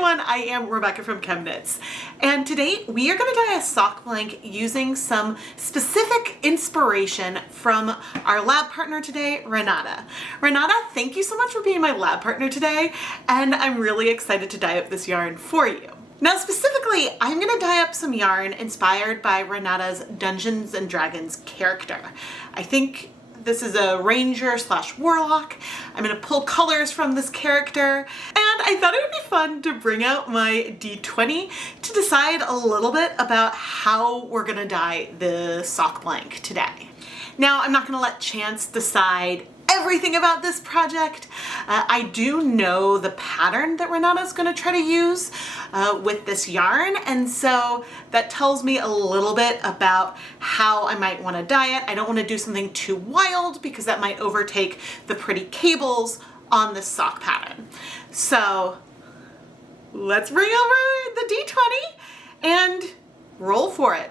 everyone, I am Rebecca from ChemKnits, and today we are going to dye a sock blank using some specific inspiration from our lab partner today, Renata. Renata, thank you so much for being my lab partner today, and I'm really excited to dye up this yarn for you. Now specifically, I'm going to dye up some yarn inspired by Renata's Dungeons and Dragons character. I think this is a ranger slash warlock. I'm going to pull colors from this character, and I thought it would be fun to bring out my D20 to decide a little bit about how we're going to dye the sock blank today. Now, I'm not going to let chance decide everything about this project. I do know the pattern that Renata's going to try to use with this yarn, and so that tells me a little bit about how I might want to dye it. I don't want to do something too wild because that might overtake the pretty cables on this sock pattern. So let's bring over the D20 and roll for it.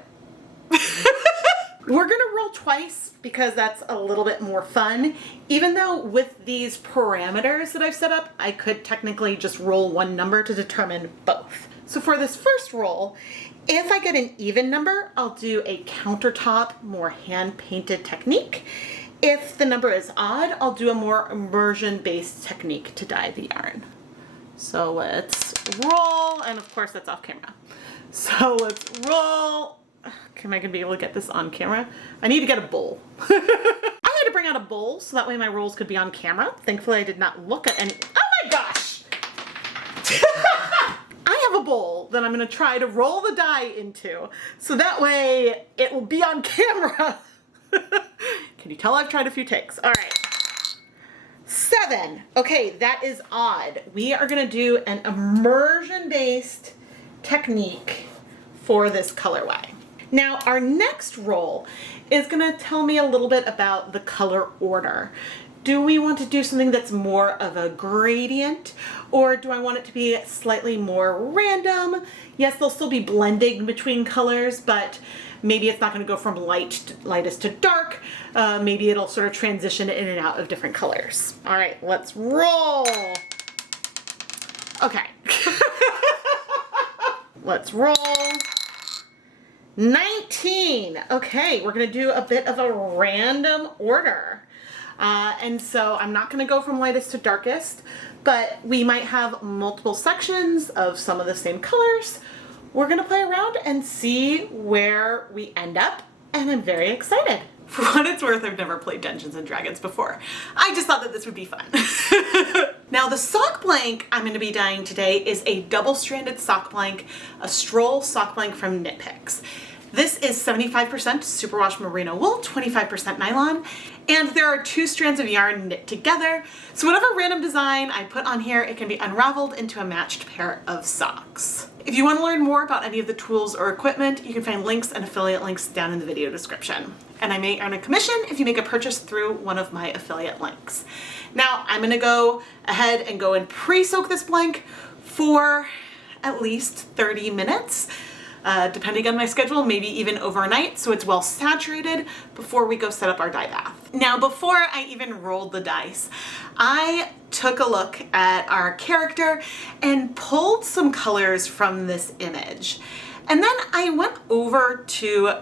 We're gonna roll twice because that's a little bit more fun, even though with these parameters that I've set up, I could technically just roll one number to determine both. So for this first roll, if I get an even number, I'll do a countertop, more hand-painted technique. If the number is odd, I'll do a more immersion-based technique to dye the yarn. So let's roll, and of course that's off camera. So let's roll. Am I gonna be able to get this on camera? I need to get a bowl. I had to bring out a bowl so that way my rolls could be on camera. Thankfully I did not look at any. Oh my gosh! I have a bowl that I'm gonna try to roll the dye into so that way it will be on camera. Can you tell I've tried a few takes? All right. 7. Okay, that is odd. We are gonna do an immersion-based technique for this colorway. Now our next roll is going to tell me a little bit about the color order. Do we want to do something that's more of a gradient, or do I want it to be slightly more random? Yes, they'll still be blending between colors, but maybe it's not going to go from lightest to dark. Maybe it'll sort of transition in and out of different colors. All right, let's roll. Okay. Let's roll. 19. Okay, we're gonna do a bit of a random order. And so I'm not gonna go from lightest to darkest, but we might have multiple sections of some of the same colors. We're gonna play around and see where we end up, and I'm very excited. For what it's worth, I've never played Dungeons and Dragons before. I just thought that this would be fun. Now the sock blank I'm going to be dyeing today is a double-stranded sock blank, a stroll sock blank from Knit Picks. This is 75% superwash merino wool, 25% nylon, and there are 2 strands of yarn knit together. So whatever random design I put on here, it can be unraveled into a matched pair of socks. If you want to learn more about any of the tools or equipment, you can find links and affiliate links down in the video description. And I may earn a commission if you make a purchase through one of my affiliate links. Now I'm going to go ahead and go and pre-soak this blank for at least 30 minutes. Depending on my schedule, maybe even overnight, so it's well saturated before we go set up our dye bath. Now, before I even rolled the dice, I took a look at our character and pulled some colors from this image. And then I went over to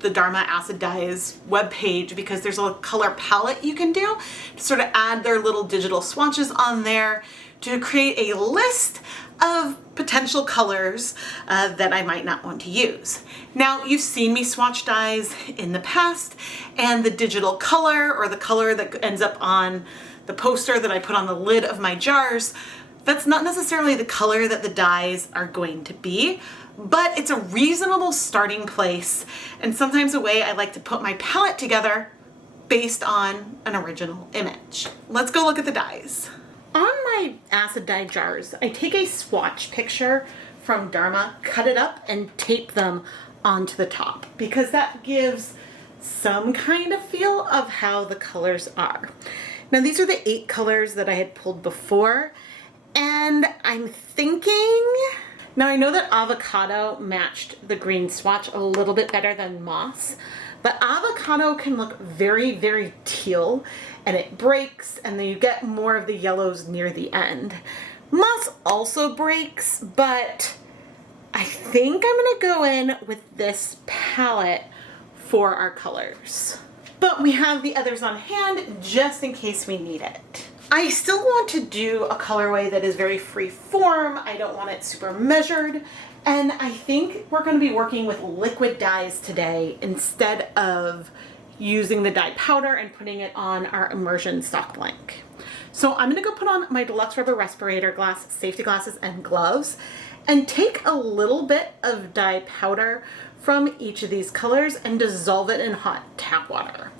the Dharma Acid Dyes webpage because there's a color palette you can do to sort of add their little digital swatches on there to create a list of potential colors that I might not want to use. Now, you've seen me swatch dyes in the past, and the digital color, or the color that ends up on the poster that I put on the lid of my jars, that's not necessarily the color that the dyes are going to be, but it's a reasonable starting place, and sometimes a way I like to put my palette together based on an original image. Let's go look at the dyes. On my acid dye jars, I take a swatch picture from Dharma, cut it up, and tape them onto the top because that gives some kind of feel of how the colors are. Now these are the 8 colors that I had pulled before, and I'm thinking, now I know that avocado matched the green swatch a little bit better than moss, but avocado can look very, very teal, and it breaks, and then you get more of the yellows near the end. Moss also breaks, but I think I'm gonna go in with this palette for our colors. But we have the others on hand just in case we need it. I still want to do a colorway that is very free form. I don't want it super measured. And I think we're gonna be working with liquid dyes today instead of using the dye powder and putting it on our immersion stock blank. So I'm gonna go put on my deluxe rubber respirator glass, safety glasses, and gloves, and take a little bit of dye powder from each of these colors and dissolve it in hot tap water.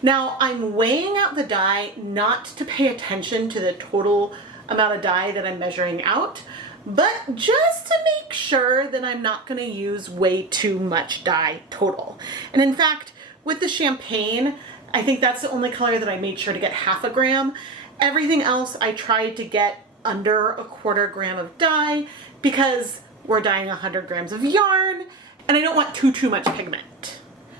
Now I'm weighing out the dye not to pay attention to the total amount of dye that I'm measuring out, but just to make sure that I'm not gonna use way too much dye total. And in fact, with the champagne, I think that's the only color that I made sure to get 1/2 gram. Everything else I tried to get under 1/4 gram of dye because we're dyeing 100 grams of yarn and I don't want too much pigment.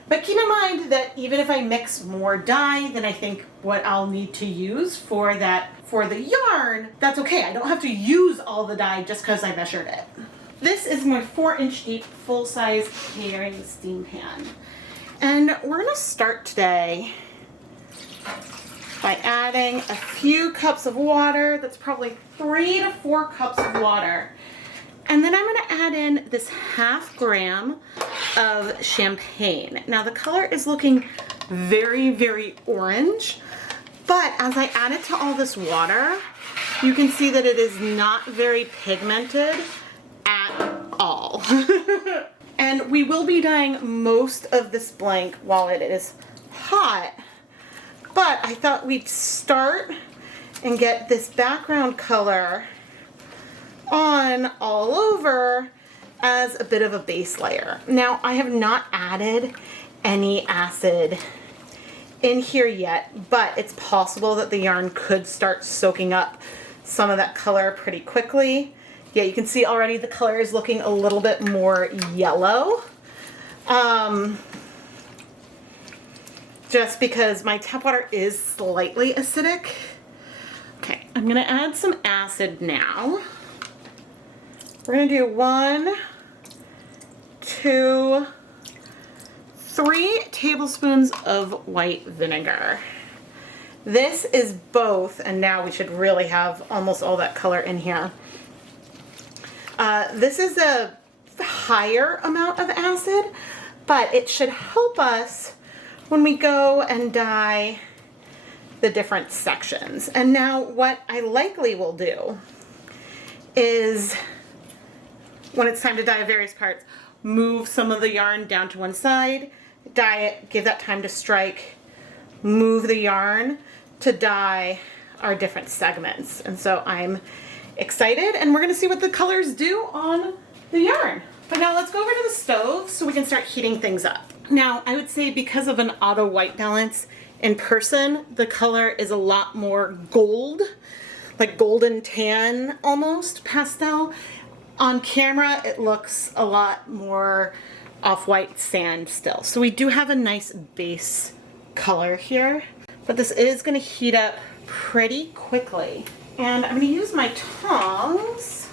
But keep in mind that even if I mix more dye than I think what I'll need to use for the yarn, that's okay. I don't have to use all the dye just because I measured it. This is my 4-inch deep full-size catering steam pan. And we're gonna start today by adding a few cups of water. That's probably 3 to 4 cups of water. And then I'm gonna add in this 1/2 gram of champagne. Now the color is looking very orange, but as I add it to all this water, you can see that it is not very pigmented at all. And we will be dyeing most of this blank while it is hot, but I thought we'd start and get this background color on all over as a bit of a base layer. Now I have not added any acid in here yet, but it's possible that the yarn could start soaking up some of that color pretty quickly. Yeah, you can see already the color is looking a little bit more yellow. Just because my tap water is slightly acidic. Okay, I'm gonna add some acid now. We're gonna do 1, 2, 3 tablespoons of white vinegar. This is both, and now we should really have almost all that color in here. This is a higher amount of acid, but it should help us when we go and dye the different sections. And now what I likely will do is, when it's time to dye various parts, move some of the yarn down to one side, dye it, give that time to strike, move the yarn to dye our different segments. And so I'm excited, and we're gonna see what the colors do on the yarn. But now let's go over to the stove so we can start heating things up. Now I would say because of an auto white balance, in person the color is a lot more gold, like golden tan almost, pastel. On camera it looks a lot more off-white sand still. So we do have a nice base color here, but this is gonna heat up pretty quickly. And I'm gonna use my tongs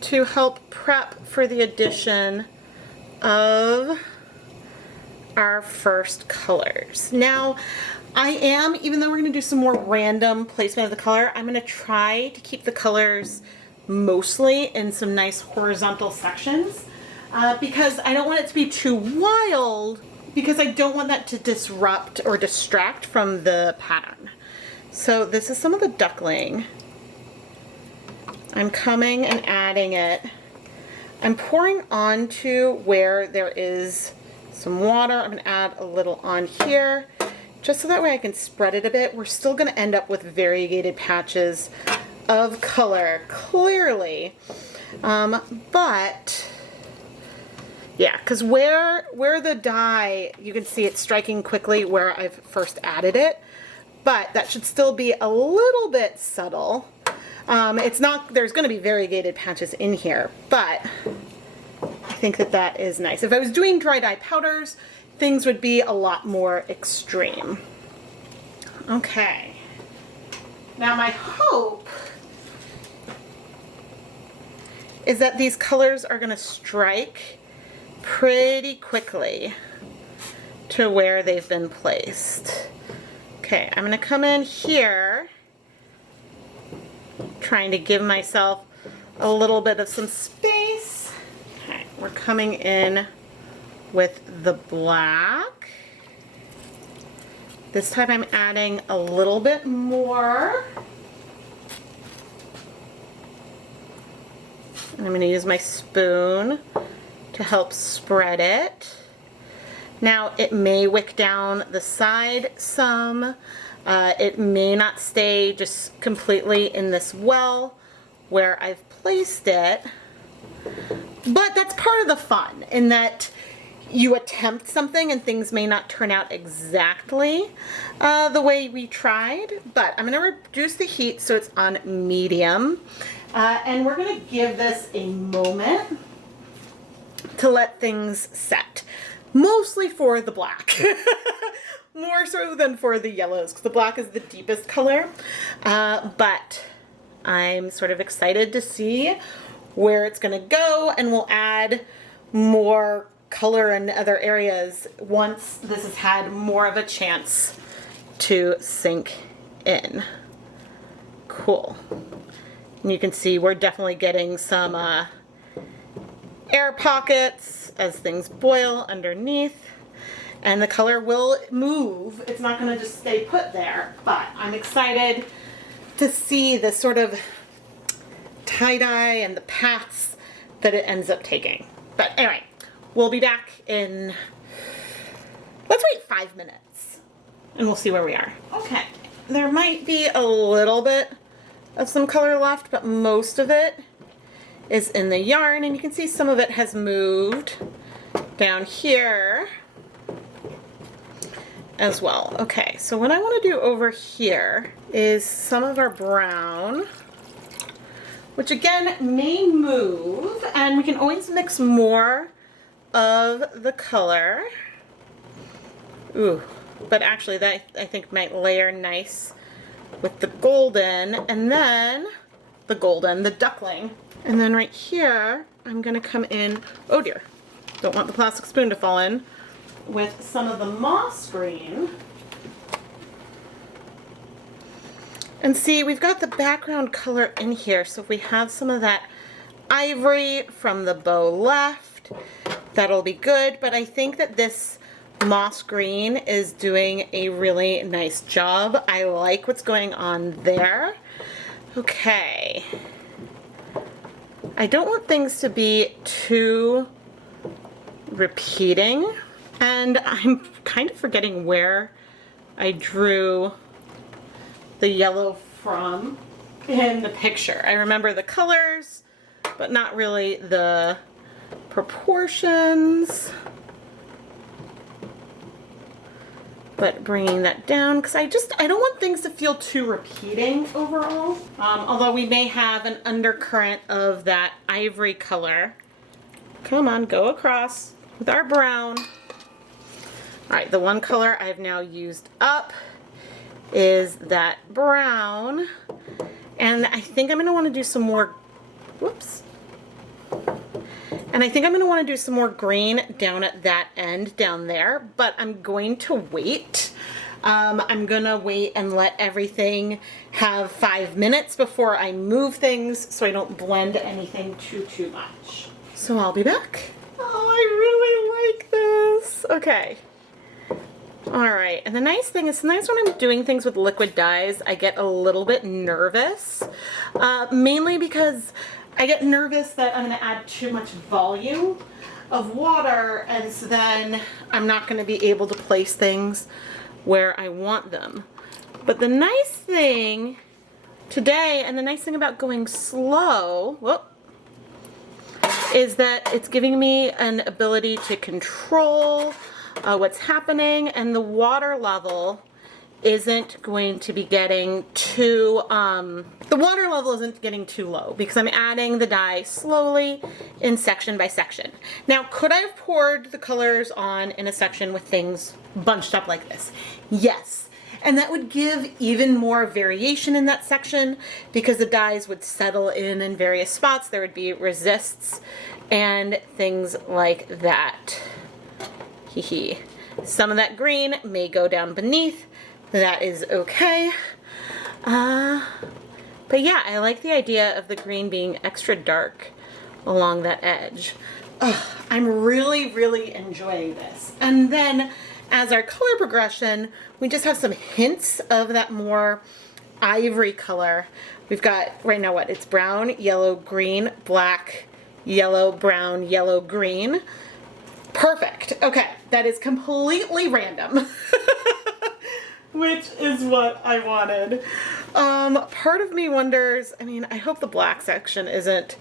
to help prep for the addition of our first colors. Now, I am, even though we're gonna do some more random placement of the color, I'm gonna try to keep the colors mostly in some nice horizontal sections because I don't want it to be too wild, because I don't want that to disrupt or distract from the pattern. So this is some of the duckling. I'm coming and adding it. I'm pouring onto where there is some water. I'm gonna add a little on here, just so that way I can spread it a bit. We're still gonna end up with variegated patches of color, clearly. But yeah, because where the dye, you can see it striking quickly where I've first added it, but that should still be a little bit subtle. It's not, there's going to be variegated patches in here, but I think that that is nice. If I was doing dry dye powders, things would be a lot more extreme. Okay. Now my hope is that these colors are going to strike pretty quickly to where they've been placed. Okay, I'm going to come in here, trying to give myself a little bit of some space. Okay, we're coming in with the black. This time I'm adding a little bit more. And I'm going to use my spoon to help spread it. Now it may wick down the side some. It may not stay just completely in this well where I've placed it. But that's part of the fun, in that you attempt something and things may not turn out exactly the way we tried. But I'm going to reduce the heat so it's on medium. And we're going to give this a moment to let things set. Mostly for the black. More so than for the yellows, because the black is the deepest color. But I'm sort of excited to see where it's going to go, and we'll add more color in other areas once this has had more of a chance to sink in. Cool. And you can see we're definitely getting some air pockets as things boil underneath, and the color will move. It's not going to just stay put there, but I'm excited to see the sort of tie-dye and the paths that it ends up taking. But anyway, we'll be back in, let's wait 5 minutes and we'll see where we are. Okay, there might be a little bit of some color left, but most of it is in the yarn, and you can see some of it has moved down here as well. Okay, so what I want to do over here is some of our brown, which again may move, and we can always mix more of the color. Ooh, but actually that I think might layer nice with the golden, and then the golden, the duckling. And then right here, I'm gonna come in, oh dear, don't want the plastic spoon to fall in, with some of the moss green. And see, we've got the background color in here, so if we have some of that ivory from the bow left, that'll be good. But I think that this moss green is doing a really nice job. I like what's going on there. Okay. I don't want things to be too repeating, and I'm kind of forgetting where I drew the yellow from in the picture. I remember the colors, but not really the proportions. But bringing that down, because I don't want things to feel too repeating overall. Although we may have an undercurrent of that ivory color. Come on, go across with our brown. All right, the one color I've now used up is that brown. And I think I'm gonna wanna do some more, whoops. And I think I'm going to want to do some more green down at that end down there, but I'm going to wait. I'm going to wait and let everything have 5 minutes before I move things so I don't blend anything too much. So I'll be back. Oh, I really like this. Okay. All right, and the nice thing is sometimes when I'm doing things with liquid dyes, I get a little bit nervous, mainly because I get nervous that I'm going to add too much volume of water, and so then I'm not going to be able to place things where I want them. But the nice thing today, and the nice thing about going slow, is that it's giving me an ability to control what's happening, and the water level isn't going to be getting too, the water level isn't getting too low because I'm adding the dye slowly in section by section. Now, could I have poured the colors on in a section with things bunched up like this? Yes. and that would give even more variation in that section because the dyes would settle in various spots. There would be resists and things like that. Hee hee. Some of that green may go down beneath. That is okay. But yeah, I like the idea of the green being extra dark along that edge. Oh, I'm really, really enjoying this. And then as our color progression, we just have some hints of that more ivory color. We've got right now what? It's brown, yellow, green, black, yellow, brown, yellow, green. Perfect. Okay, that is completely random. Which is what I wanted. Part of me wonders, I mean, I hope the black section isn't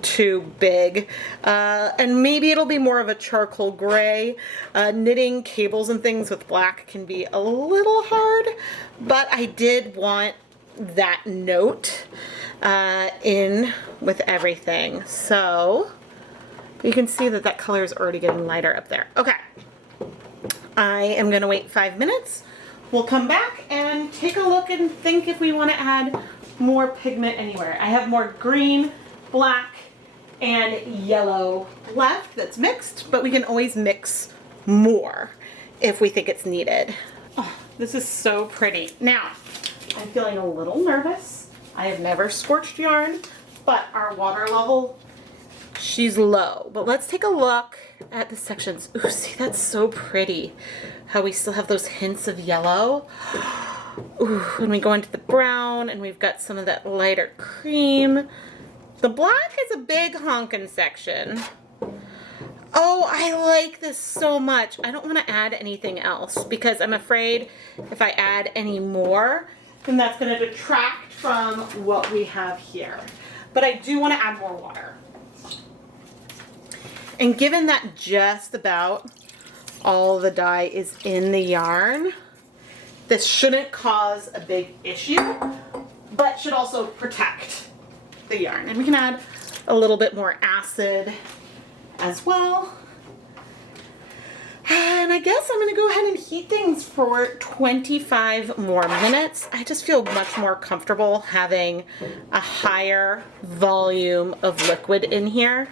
too big, and maybe it'll be more of a charcoal gray. Knitting cables and things with black can be a little hard, but I did want that note in with everything. So you can see that that color is already getting lighter up there. Okay, I am gonna wait 5 minutes. We'll come back and take a look and think if we want to add more pigment anywhere. I have more green, black, and yellow left that's mixed, but we can always mix more if we think it's needed. Oh, this is so pretty. Now, I'm feeling a little nervous. I have never scorched yarn, but our water level, she's low. But let's take a look at the sections. Ooh, see, that's so pretty. How we still have those hints of yellow. Ooh, when we go into the brown and we've got some of that lighter cream. The black is a big honkin' section. Oh, I like this so much. I don't want to add anything else because I'm afraid if I add any more, then that's going to detract from what we have here. But I do want to add more water. And given that just about all the dye is in the yarn, this shouldn't cause a big issue, but should also protect the yarn. And we can add a little bit more acid as well. And I guess I'm gonna go ahead and heat things for 25 more minutes. I just feel much more comfortable having a higher volume of liquid in here,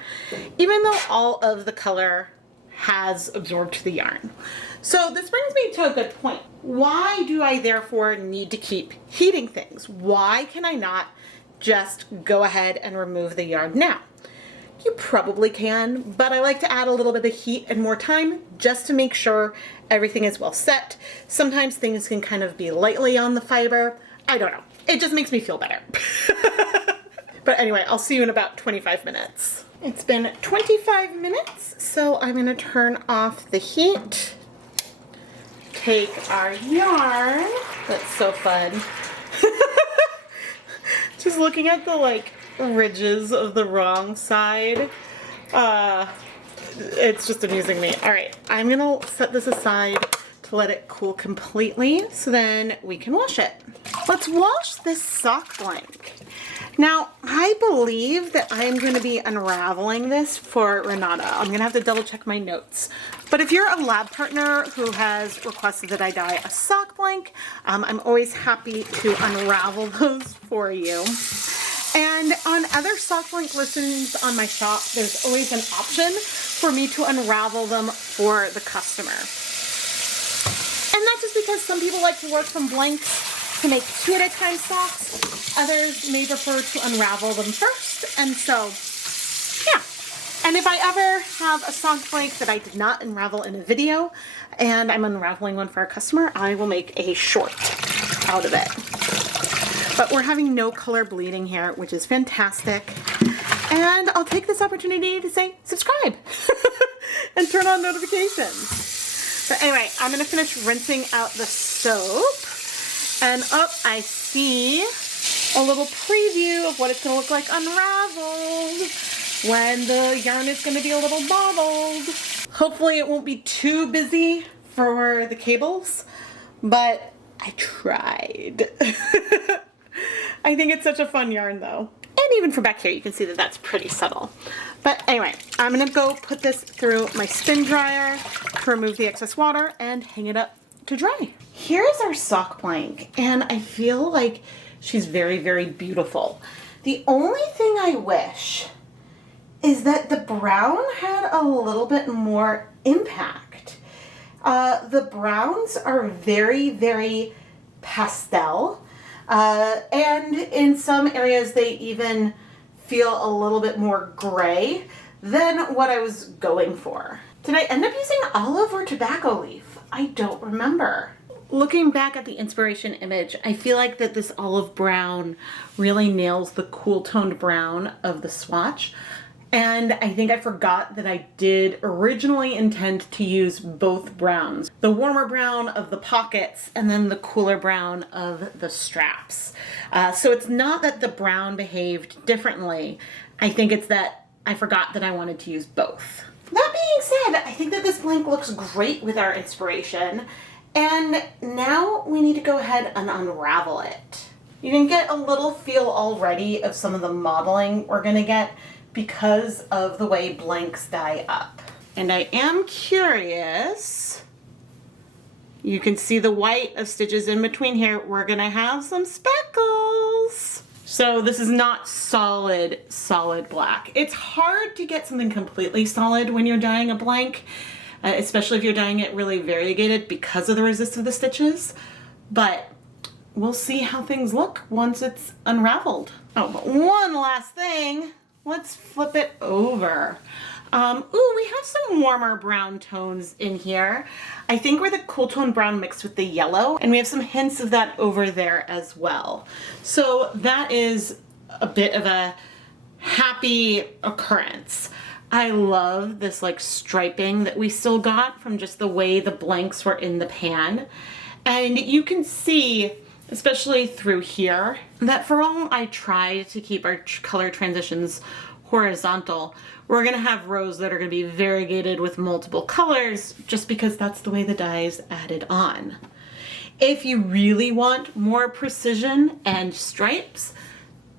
even though all of the color has absorbed to the yarn. So this brings me to a good point. Why do I therefore need to keep heating things? Why can I not just go ahead and remove the yarn now? You probably can, but I like to add a little bit of heat and more time just to make sure everything is well set. Sometimes things can kind of be lightly on the fiber. I don't know. It just makes me feel better. But anyway, I'll see you in about 25 minutes. It's been 25 minutes, so I'm gonna turn off the heat. Take our yarn. That's so fun. Just looking at the like ridges of the wrong side. It's just amusing me. All right, I'm gonna set this aside to let it cool completely so then we can wash it. Let's wash this sock blank. Now, I believe that I'm going to be unraveling this for Renata. I'm going to have to double check my notes. But if you're a lab partner who has requested that I dye a sock blank, I'm always happy to unravel those for you. And on other sock blank listings on my shop, there's always an option for me to unravel them for the customer. And that's just because some people like to work from blanks to make 2 at a time socks. Others may prefer to unravel them first. And so, yeah. And if I ever have a sock blank that I did not unravel in a video and I'm unraveling one for a customer, I will make a short out of it. But we're having no color bleeding here, which is fantastic. And I'll take this opportunity to say subscribe and turn on notifications. But anyway, I'm gonna finish rinsing out the soap. And up, I see a little preview of what it's gonna look like unraveled when the yarn is gonna be a little bottled. Hopefully it won't be too busy for the cables, but I tried. I think it's such a fun yarn though. And even from back here, you can see that that's pretty subtle. But anyway, I'm gonna go put this through my spin dryer to remove the excess water and hang it up to dry. Here is our sock blank, and I feel like she's very, very beautiful. The only thing I wish is that the brown had a little bit more impact. The browns are very, very pastel, and in some areas they even feel a little bit more gray than what I was going for. Did I end up using olive or tobacco leaf? I don't remember. Looking back at the inspiration image, I feel like that this olive brown really nails the cool toned brown of the swatch. And I think I forgot that I did originally intend to use both browns. The warmer brown of the pockets and then the cooler brown of the straps. So it's not that the brown behaved differently. I think it's that I forgot that I wanted to use both. That being said, I think that this blank looks great with our inspiration. And now we need to go ahead and unravel it. You can get a little feel already of some of the modeling we're gonna get because of the way blanks dye up. And I am curious, you can see the white of stitches in between here. We're gonna have some speckles. So this is not solid black. It's hard to get something completely solid when you're dyeing a blank, especially if you're dyeing it really variegated because of the resist of the stitches. But we'll see how things look once it's unraveled. Oh, but one last thing. Let's flip it over. Ooh, we have some warmer brown tones in here. I think we're the cool tone brown mixed with the yellow, and we have some hints of that over there as well. So that is a bit of a happy occurrence. I love this like striping that we still got from just the way the blanks were in the pan. And you can see, especially through here, that for all I try to keep our color transitions horizontal, we're gonna have rows that are gonna be variegated with multiple colors just because that's the way the dye is added on. If you really want more precision and stripes,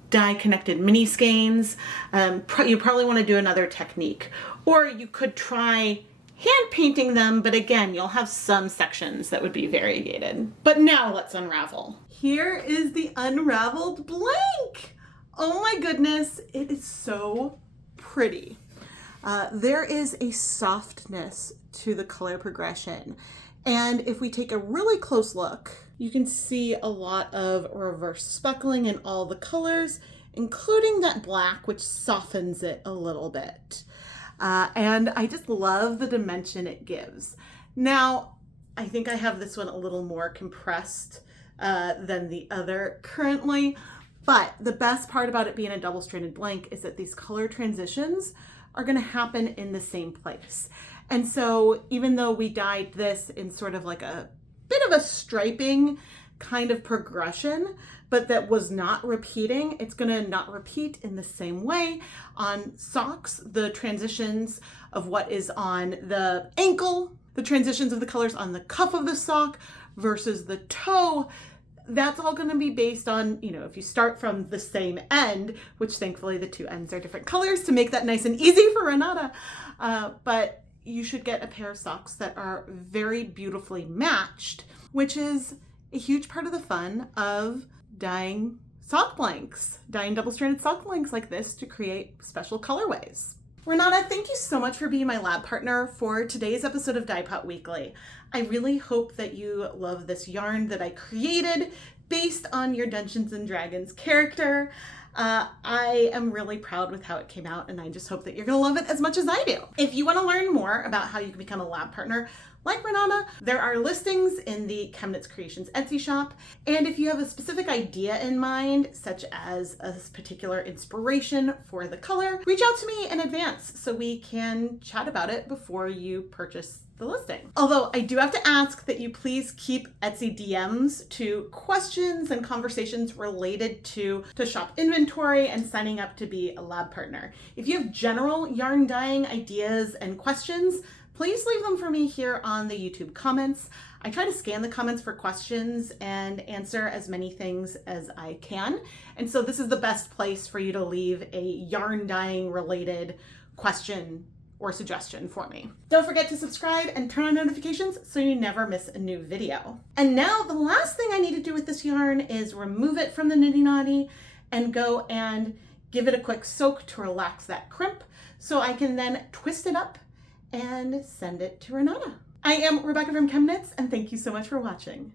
dye connected mini skeins, you probably wanna do another technique. Or you could try hand painting them, but again, you'll have some sections that would be variegated. But now let's unravel. Here is the unraveled blank. Oh my goodness, it is so pretty. There is a softness to the color progression. And if we take a really close look, you can see a lot of reverse speckling in all the colors, including that black, which softens it a little bit. And I just love the dimension it gives. Now, I think I have this one a little more compressed than the other currently, but the best part about it being a double-stranded blank is that these color transitions are gonna happen in the same place. And so even though we dyed this in sort of like a bit of a striping kind of progression, but that was not repeating, it's gonna not repeat in the same way on socks. The transitions of what is on the ankle, the transitions of the colors on the cuff of the sock versus the toe, that's all going to be based on, you know, if you start from the same end, which thankfully the two ends are different colors to make that nice and easy for Renata. But you should get a pair of socks that are very beautifully matched, which is a huge part of the fun of dyeing sock blanks, dyeing double-stranded sock blanks like this to create special colorways. Renata, thank you so much for being my lab partner for today's episode of Dyepot Weekly. I really hope that you love this yarn that I created based on your Dungeons & Dragons character. I am really proud with how it came out, and I just hope that you're gonna love it as much as I do. If you wanna learn more about how you can become a lab partner like Renata, there are listings in the ChemKnits Creations Etsy shop. And if you have a specific idea in mind, such as a particular inspiration for the color, reach out to me in advance so we can chat about it before you purchase the listing. Although I do have to ask that you please keep Etsy DMs to questions and conversations related to shop inventory and signing up to be a lab partner. If you have general yarn dyeing ideas and questions, please leave them for me here on the YouTube comments. I try to scan the comments for questions and answer as many things as I can. And so this is the best place for you to leave a yarn dyeing related question or suggestion for me. Don't forget to subscribe and turn on notifications so you never miss a new video. And now the last thing I need to do with this yarn is remove it from the niddy noddy and go and give it a quick soak to relax that crimp so I can then twist it up and send it to Renata. I am Rebecca from ChemKnits, and thank you so much for watching.